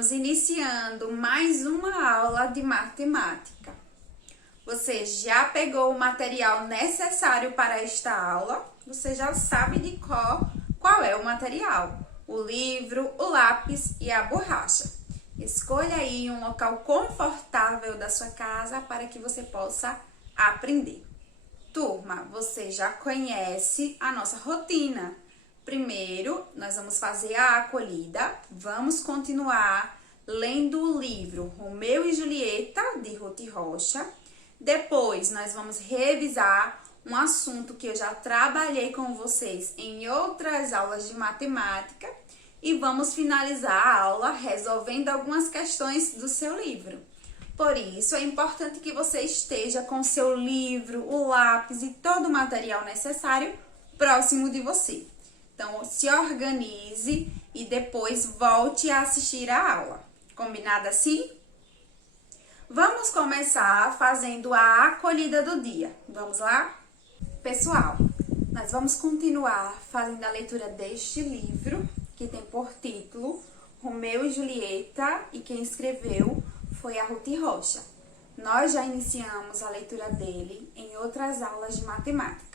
Estamos iniciando mais uma aula de matemática. Você já pegou o material necessário para esta aula? Você já sabe de qual é o material? O livro, o lápis e a borracha. Escolha aí um local confortável da sua casa para que você possa aprender. Turma, você já conhece a nossa rotina. Primeiro, nós vamos fazer a acolhida, vamos continuar lendo o livro Romeu e Julieta, de Ruth Rocha. Depois, nós vamos revisar um assunto que eu já trabalhei com vocês em outras aulas de matemática. E vamos finalizar a aula resolvendo algumas questões do seu livro. Por isso, é importante que você esteja com o seu livro, o lápis e todo o material necessário próximo de você. Então, se organize e depois volte a assistir a aula. Combinado assim? Vamos começar fazendo a acolhida do dia. Vamos lá? Pessoal, nós vamos continuar fazendo a leitura deste livro, que tem por título Romeu e Julieta, e quem escreveu foi a Ruth Rocha. Nós já iniciamos a leitura dele em outras aulas de matemática.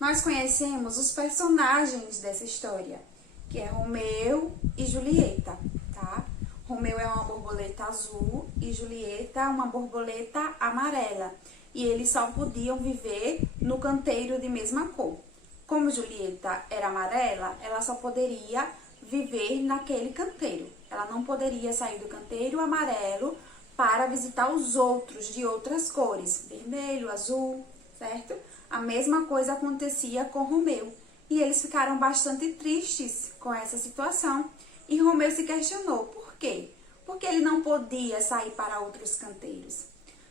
Nós conhecemos os personagens dessa história, que é Romeu e Julieta, tá? Romeu é uma borboleta azul e Julieta uma borboleta amarela. E eles só podiam viver no canteiro de mesma cor. Como Julieta era amarela, ela só poderia viver naquele canteiro. Ela não poderia sair do canteiro amarelo para visitar os outros de outras cores, vermelho, azul, certo? A mesma coisa acontecia com Romeu, e eles ficaram bastante tristes com essa situação, e Romeu se questionou, por quê? Porque ele não podia sair para outros canteiros.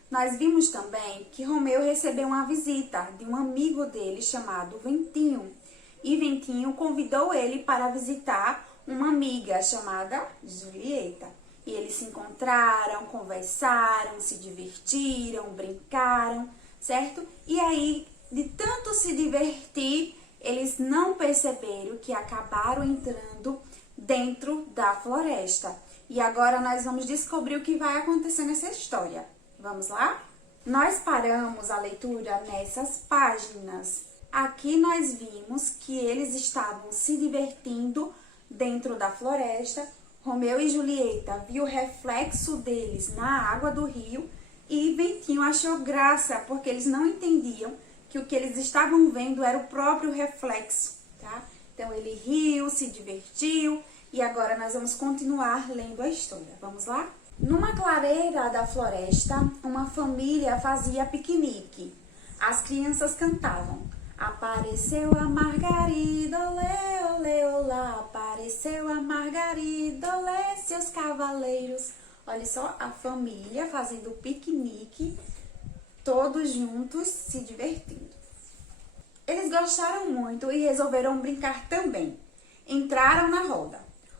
Nós vimos também que Romeu recebeu uma visita de um amigo dele chamado Ventinho, e Ventinho convidou ele para visitar uma amiga chamada Julieta. E eles se encontraram, conversaram, se divertiram, brincaram, certo? E aí, de tanto se divertir, eles não perceberam que acabaram entrando dentro da floresta. E agora nós vamos descobrir o que vai acontecer nessa história. Vamos lá? Nós paramos a leitura nessas páginas. Aqui nós vimos que eles estavam se divertindo dentro da floresta. Romeu e Julieta viu o reflexo deles na água do rio e Ventinho achou graça, porque eles não entendiam que o que eles estavam vendo era o próprio reflexo, tá? Então ele riu, se divertiu e agora nós vamos continuar lendo a história. Vamos lá? Numa clareira da floresta, uma família fazia piquenique. As crianças cantavam. Apareceu a Margarida, olê, olê, olá. Apareceu a Margarida, olê, seus cavaleiros. Olha só, a família fazendo piquenique, todos juntos se divertindo. Eles gostaram muito e resolveram brincar também. Entraram na roda.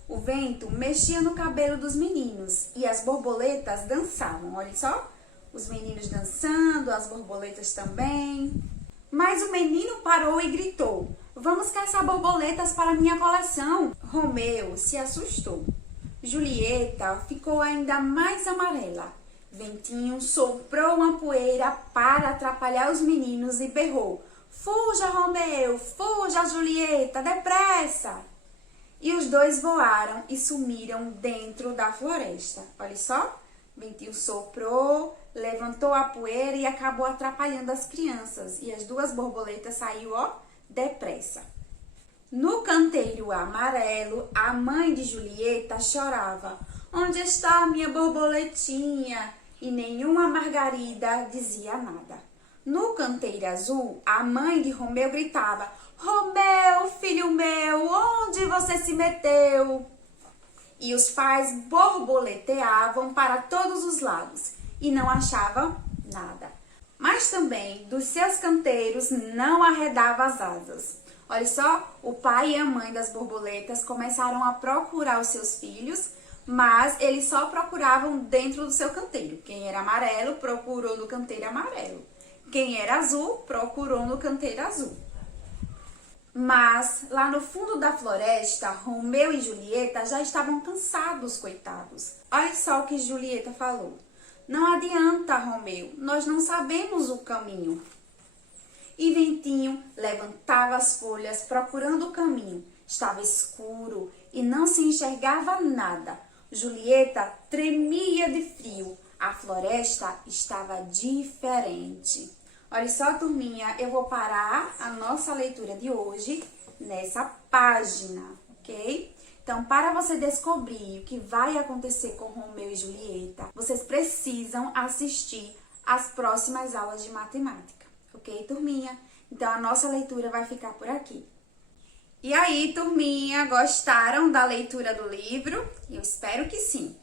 O vento mexia no cabelo dos meninos e as borboletas dançavam. Olha só, os meninos dançando, as borboletas também. Mas o menino parou e gritou, vamos caçar borboletas para minha coleção. Romeu se assustou. Julieta ficou ainda mais amarela. Ventinho soprou uma poeira para atrapalhar os meninos e berrou, fuja, Romeu, fuja, Julieta, depressa! E os dois voaram e sumiram dentro da floresta. Olha só, Ventinho soprou, levantou a poeira e acabou atrapalhando as crianças. E as duas borboletas saíram, ó, depressa. No canteiro amarelo, a mãe de Julieta chorava. Onde está a minha borboletinha? E nenhuma Margarida dizia nada. No canteiro azul, a mãe de Romeu gritava, Romeu, filho meu, onde você se meteu? E os pais borboleteavam para todos os lados e não achavam nada. Mas também dos seus canteiros não arredava as asas. Olha só, o pai e a mãe das borboletas começaram a procurar os seus filhos, mas eles só procuravam dentro do seu canteiro. Quem era amarelo procurou no canteiro amarelo. Quem era azul procurou no canteiro azul. Mas lá no fundo da floresta, Romeu e Julieta já estavam cansados, coitados. Olha só o que Julieta falou. Não adianta, Romeu, nós não sabemos o caminho. E Ventinho levantava as folhas procurando o caminho. Estava escuro e não se enxergava nada. Julieta tremia de frio. A floresta estava diferente. Olha só, turminha, eu vou parar a nossa leitura de hoje nessa página, ok? Então, para você descobrir o que vai acontecer com Romeu e Julieta, vocês precisam assistir às próximas aulas de matemática, ok, turminha? Então, a nossa leitura vai ficar por aqui. E aí, turminha, gostaram da leitura do livro? Eu espero que sim.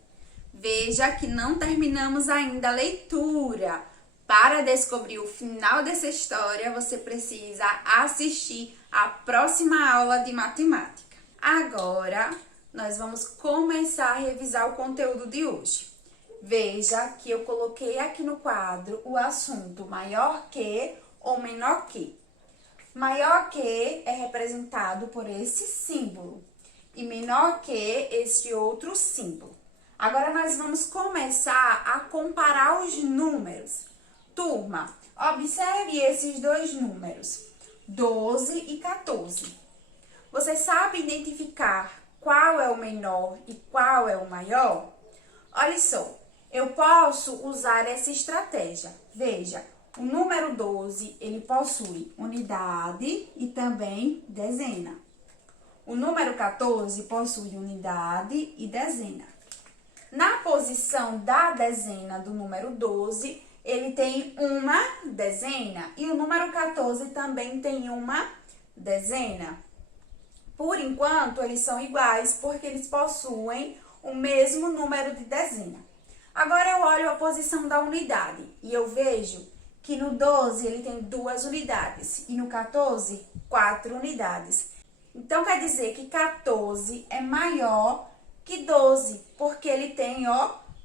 Veja que não terminamos ainda a leitura. Para descobrir o final dessa história, você precisa assistir a próxima aula de matemática. Agora, nós vamos começar a revisar o conteúdo de hoje. Veja que eu coloquei aqui no quadro o assunto maior que ou menor que. Maior que é representado por esse símbolo e menor que este outro símbolo. Agora, nós vamos começar a comparar os números. Turma, observe esses dois números, 12 e 14. Você sabe identificar qual é o menor e qual é o maior? Olha só, eu posso usar essa estratégia. Veja, o número 12, ele possui unidade e também dezena. O número 14 possui unidade e dezena. Na posição da dezena do número 12, ele tem uma dezena e o número 14 também tem uma dezena. Por enquanto, eles são iguais porque eles possuem o mesmo número de dezena. Agora, eu olho a posição da unidade e eu vejo que no 12 ele tem 2 unidades e no 14, 4 unidades. Então, quer dizer que 14 é maior que 12, porque ele tem,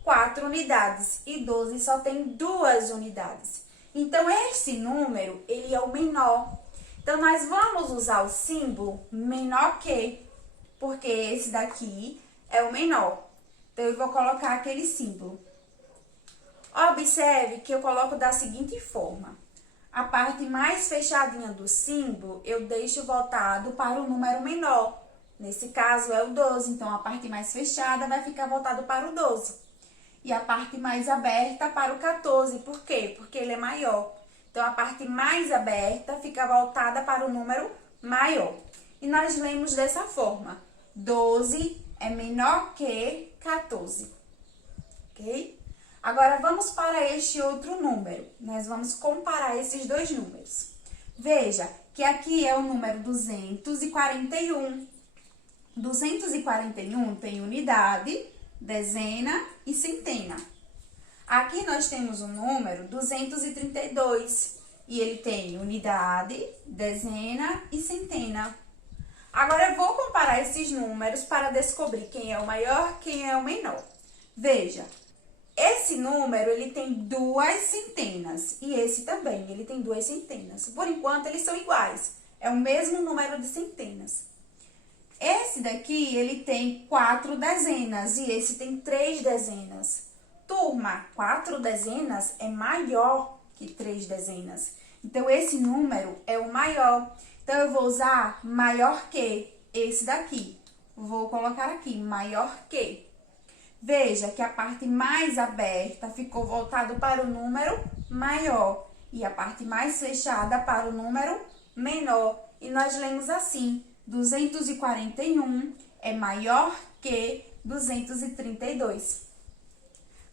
4 unidades e 12 só tem 2 unidades. Então, esse número, ele é o menor. Então, nós vamos usar o símbolo menor que, porque esse daqui é o menor. Então, eu vou colocar aquele símbolo. Observe que eu coloco da seguinte forma. A parte mais fechadinha do símbolo, eu deixo voltado para o número menor. Nesse caso, é o 12. Então, a parte mais fechada vai ficar voltado para o 12. E a parte mais aberta para o 14. Por quê? Porque ele é maior. Então, a parte mais aberta fica voltada para o número maior. E nós lemos dessa forma. 12 é menor que 14. Ok? Agora, vamos para este outro número. Nós vamos comparar esses dois números. Veja que aqui é o número 241. 241 tem unidade, dezena e centena. Aqui nós temos o número 232 e ele tem unidade, dezena e centena. Agora eu vou comparar esses números para descobrir quem é o maior, quem é o menor. Veja, esse número ele tem 2 centenas e esse também, ele tem 2 centenas. Por enquanto eles são iguais, é o mesmo número de centenas. Esse daqui, ele tem 4 dezenas e esse tem 3 dezenas. Turma, 4 dezenas é maior que 3 dezenas. Então, esse número é o maior. Então, eu vou usar maior que esse daqui. Vou colocar aqui, maior que. Veja que a parte mais aberta ficou voltado para o número maior e a parte mais fechada para o número menor. E nós lemos assim. 241 é maior que 232.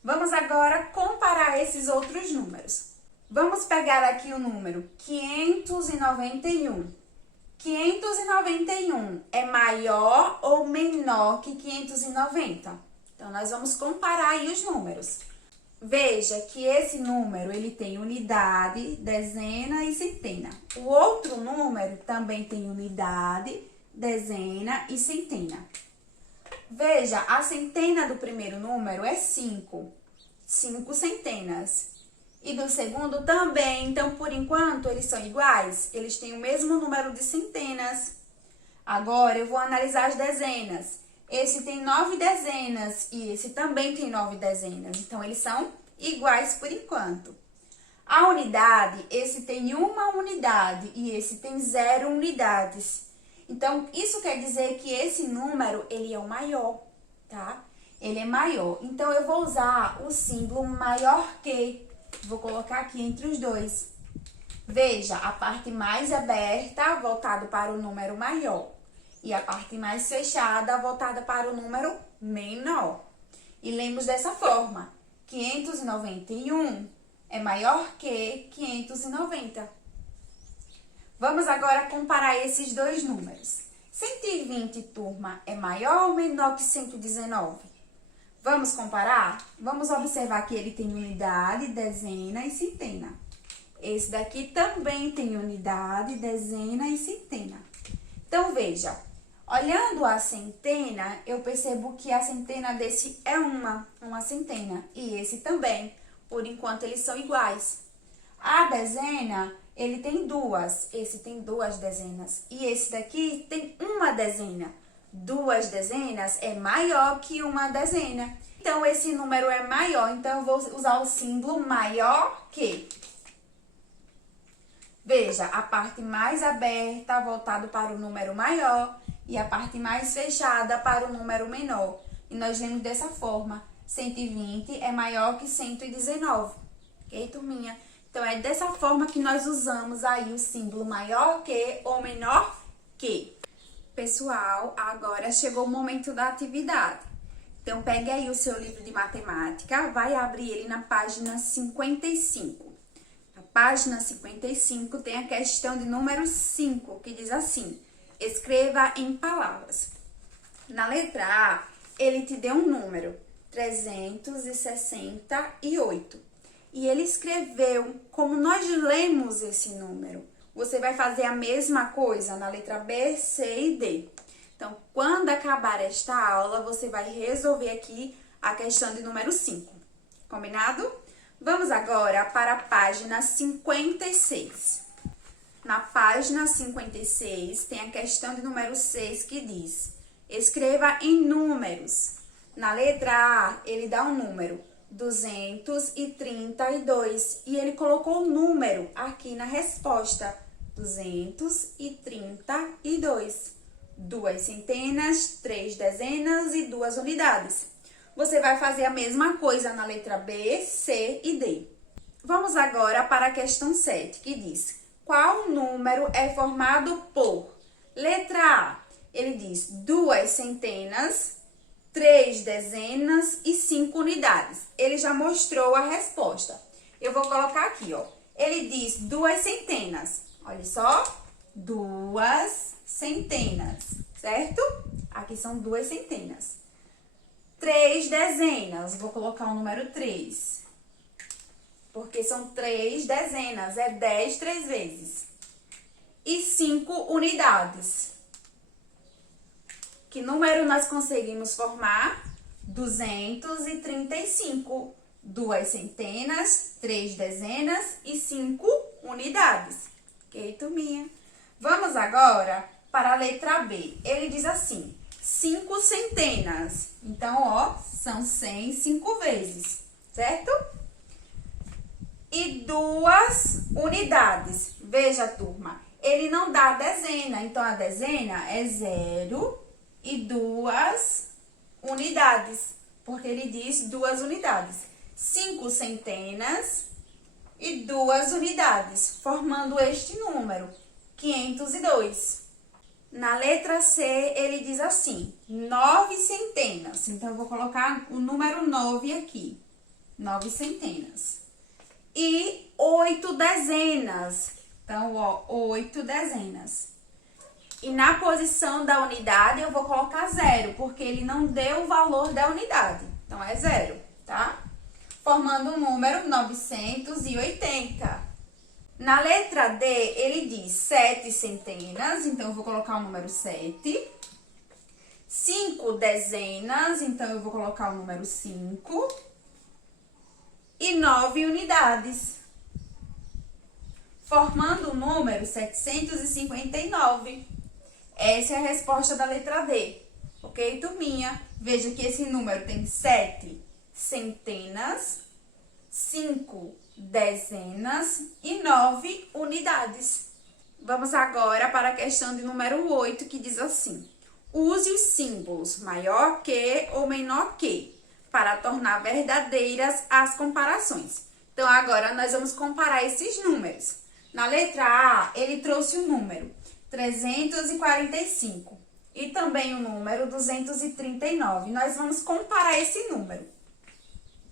Vamos agora comparar esses outros números. Vamos pegar aqui o número 591. 591 é maior ou menor que 590? Então, nós vamos comparar aí os números. Veja que esse número, ele tem unidade, dezena e centena. O outro número também tem unidade, dezena e centena. Veja, a centena do primeiro número é 5. 5 centenas. E do segundo também. Então, por enquanto, eles são iguais. Eles têm o mesmo número de centenas. Agora, eu vou analisar as dezenas. Esse tem 9 dezenas e esse também tem 9 dezenas. Então, eles são iguais por enquanto. A unidade, esse tem 1 unidade e esse tem 0 unidades. Então, isso quer dizer que esse número, ele é o maior, tá? Ele é maior. Então, eu vou usar o símbolo maior que. Vou colocar aqui entre os dois. Veja, a parte mais aberta voltada para o número maior e a parte mais fechada voltada para o número menor. E lemos dessa forma: 591 é maior que 590. Vamos agora comparar esses dois números. 120, turma, é maior ou menor que 119? Vamos comparar? Vamos observar que ele tem unidade, dezena e centena. Esse daqui também tem unidade, dezena e centena. Então, veja, olhando a centena, eu percebo que a centena desse é uma centena. E esse também, por enquanto eles são iguais. A dezena, ele tem duas, esse tem 2 dezenas. E esse daqui tem 1 dezena. 2 dezenas é maior que 1 dezena. Então, esse número é maior, então eu vou usar o símbolo maior que. Veja, a parte mais aberta voltada para o número maior e a parte mais fechada para o número menor. E nós lemos dessa forma: 120 é maior que 119. Ok, turminha? Então, é dessa forma que nós usamos aí o símbolo maior que ou menor que. Pessoal, agora chegou o momento da atividade. Então, pegue aí o seu livro de matemática, vai abrir ele na página 55. Na página 55 tem a questão de número 5, que diz assim: escreva em palavras. Na letra A, ele te deu um número, 368. E ele escreveu como nós lemos esse número. Você vai fazer a mesma coisa na letra B, C e D. Então, quando acabar esta aula, você vai resolver aqui a questão de número 5. Combinado? Vamos agora para a página 56. Na página 56, tem a questão de número 6 que diz: escreva em números. Na letra A, ele dá um número, 232. E ele colocou o número aqui na resposta, 232. 2 centenas, 3 dezenas e 2 unidades. Você vai fazer a mesma coisa na letra B, C e D. Vamos agora para a questão 7, que diz: qual número é formado por? Letra A, ele diz 2 centenas, 3 dezenas e 5 unidades. Ele já mostrou a resposta. Eu vou colocar aqui, ó. Ele diz 2 centenas. Olha só, 2 centenas, certo? Aqui são 2 centenas. 3 dezenas, vou colocar o número 3. Porque são 3 dezenas, é 10 3 vezes. E 5 unidades. Que número nós conseguimos formar? 235. 2 centenas, 3 dezenas e 5 unidades. Ok, turminha? Vamos agora para a letra B. Ele diz assim: 5 centenas. Então, ó, são 100 5 vezes, certo? E 2 unidades. Veja, turma, ele não dá a dezena. Então, a dezena é 0 e 2 unidades. Porque ele diz 2 unidades. 5 centenas e 2 unidades, formando este número, 502. Na letra C, ele diz assim: 9 centenas. Então, eu vou colocar o número 9 aqui. 9 centenas. E 8 dezenas. Então, ó, 8 dezenas. E na posição da unidade, eu vou colocar 0, porque ele não deu o valor da unidade. Então, é 0, tá? Formando o número 980. Na letra D, ele diz 7 centenas, então eu vou colocar o número 7. 5 dezenas, então eu vou colocar o número 5. E 9 9 unidades, formando o número 759. Essa é a resposta da letra D. Ok, turminha? Veja que esse número tem 7 centenas, 5 dezenas e 9 unidades. Vamos agora para a questão de número 8, que diz assim: use os símbolos maior que ou menor que para tornar verdadeiras as comparações. Então, agora nós vamos comparar esses números. Na letra A, ele trouxe o número 345 e também o número 239. Nós vamos comparar esse número.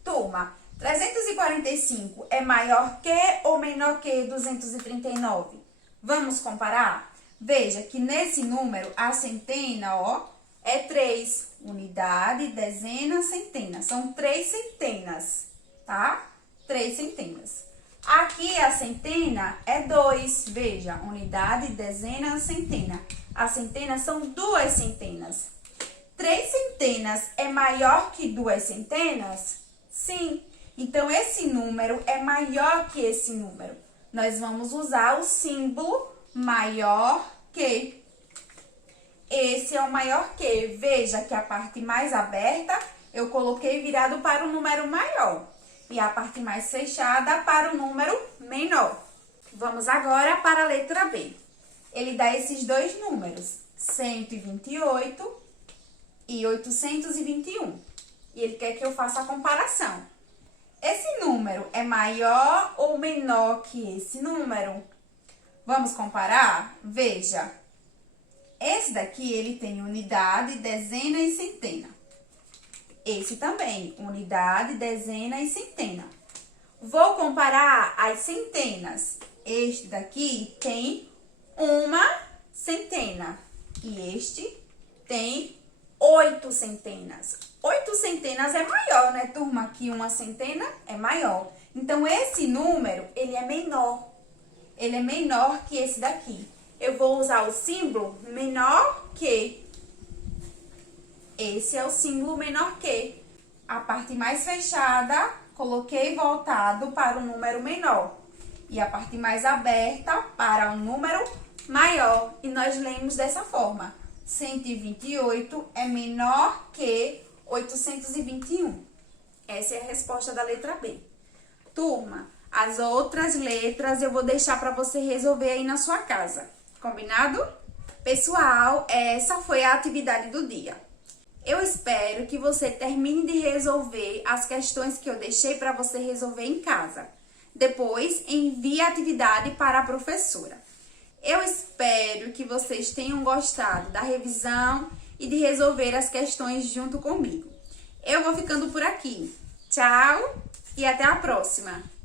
Turma, 345 é maior que ou menor que 239? Vamos comparar? Veja que nesse número, a centena, ó, é 3. Unidade, dezena, centena. São 3 centenas, tá? 3 centenas. Aqui a centena é 2. Veja, unidade, dezena, centena. A centena são 2 centenas. 3 centenas é maior que 2 centenas? Sim. Então, esse número é maior que esse número. Nós vamos usar o símbolo maior que. Esse é o maior que. Veja que a parte mais aberta eu coloquei virado para o número maior. E a parte mais fechada para o número menor. Vamos agora para a letra B. Ele dá esses dois números, 128 e 821. E ele quer que eu faça a comparação. Esse número é maior ou menor que esse número? Vamos comparar? Veja. Esse daqui, ele tem unidade, dezena e centena. Esse também, unidade, dezena e centena. Vou comparar as centenas. Este daqui tem uma centena. E este tem 8 centenas. 8 centenas é maior, né, turma? Que uma centena é maior. Então, esse número, ele é menor. Ele é menor que esse daqui. Eu vou usar o símbolo menor que. Esse é o símbolo menor que. A parte mais fechada, coloquei voltado para o número menor. E a parte mais aberta para o número maior. E nós lemos dessa forma. 128 é menor que 821. Essa é a resposta da letra B. Turma, as outras letras eu vou deixar para você resolver aí na sua casa. Combinado? Pessoal, essa foi a atividade do dia. Eu espero que você termine de resolver as questões que eu deixei para você resolver em casa. Depois, envie a atividade para a professora. Eu espero que vocês tenham gostado da revisão e de resolver as questões junto comigo. Eu vou ficando por aqui. Tchau e até a próxima!